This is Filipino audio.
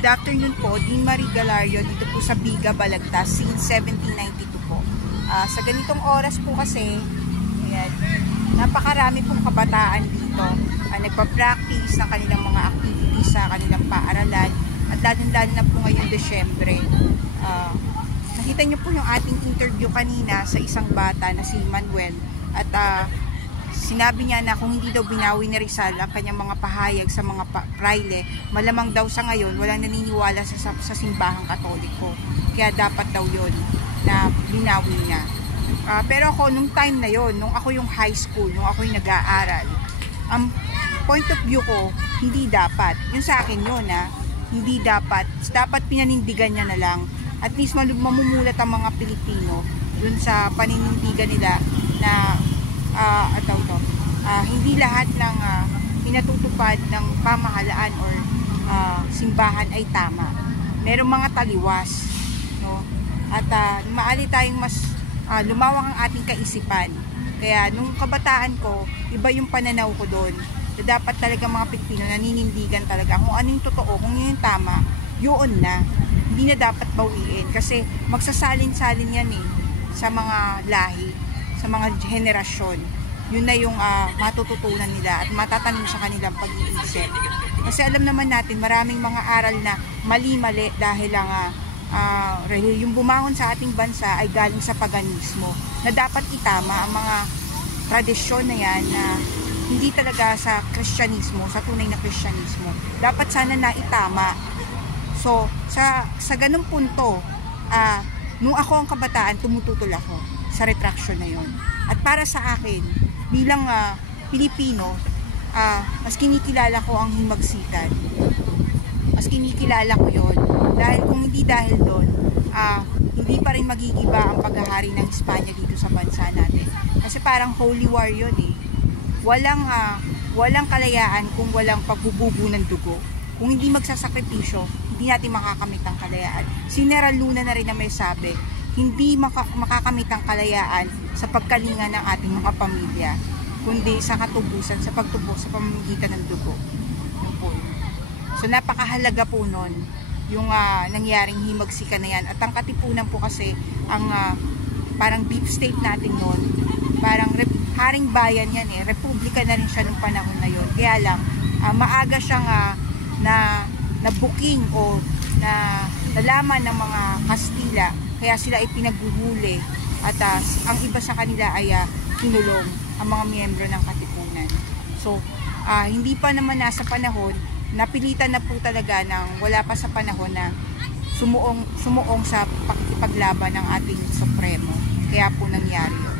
Good afternoon po, Dean Marie Galario dito po sa Biga, Balagtas, since 1792 po. Sa ganitong oras po kasi, ayan, napakarami pong kabataan dito nagpa-practice ng kanilang mga activities sa kanilang paaralan at lalo-lalo na po ngayong Desyembre. Nakita niyo po yung ating interview kanina sa isang bata na si Manuel at sinabi niya na kung hindi daw binawi ni Rizal ang kanyang mga pahayag sa mga praile, malamang daw sa ngayon walang naniniwala sa simbahang Katoliko. Kaya dapat daw yon na binawi niya. Pero ako, nung time na yon, nung ako yung high school, nung ako yung nag-aaral, ang point of view ko, hindi dapat. Yun sa akin yun, hindi dapat. Dapat pinanindigan niya na lang. At least mamumulat ang mga Pilipino dun sa paninindigan nila na hindi lahat ng pinatutupad ng pamahalaan or simbahan ay tama. Merong mga taliwas, no? At maali tayong mas lumawak ang ating kaisipan. Kaya nung kabataan ko, iba yung pananaw ko doon. Dapat talaga mga Pilipino naninindigan talaga kung ano yung totoo, kung yun yung tama, yun na. Hindi na dapat bawiin kasi magsasalin-salin yan sa mga lahi, sa mga henerasyon. Yun na yung matututunan nila at matatanong sa kanilang pag-iisip. Kasi alam naman natin, maraming mga aral na mali-mali dahil ang yung bumangon sa ating bansa ay galing sa paganismo, na dapat itama ang mga tradisyon na yan na hindi talaga sa Kristyanismo, sa tunay na Kristyanismo. Dapat sana na itama. So, sa ganung punto, nung ako ang kabataan, tumututol ako sa retraction na yon. At para sa akin, bilang Pilipino, mas kinikilala ko ang himagsikan. Mas kinikilala ko yon. Dahil kung hindi dahil doon, hindi pa rin magigiba ang paghahari ng Espanya dito sa bansa natin. Kasi parang holy war yun Walang kalayaan kung walang pagbububo ng dugo. Kung hindi magsasakripisyo, hindi natin makakamit ang kalayaan. Si General Luna na rin na may sabi, hindi makakamit ang kalayaan sa pagkalinga ng ating mga pamilya, kundi sa katubusan, sa pagtubos sa pamamagitan ng dugo. So napakahalaga po nun yung nangyaring himagsikan na yan. At ang Katipunan po kasi, ang parang deep state natin nun, parang haring bayan yan republika na rin siya nung panahon na yon. Kaya lang, maaga siyang na-booking o nalaman ng mga Kastila, kaya sila ay pinaghuhuli at ang iba sa kanila ay kinulong ang mga miyembro ng Katipunan. So, hindi pa naman nasa panahon, napilitan na po talaga ng wala pa sa panahon na sumuong sa pakikipaglaban ng ating Supremo. Kaya po nangyari yun.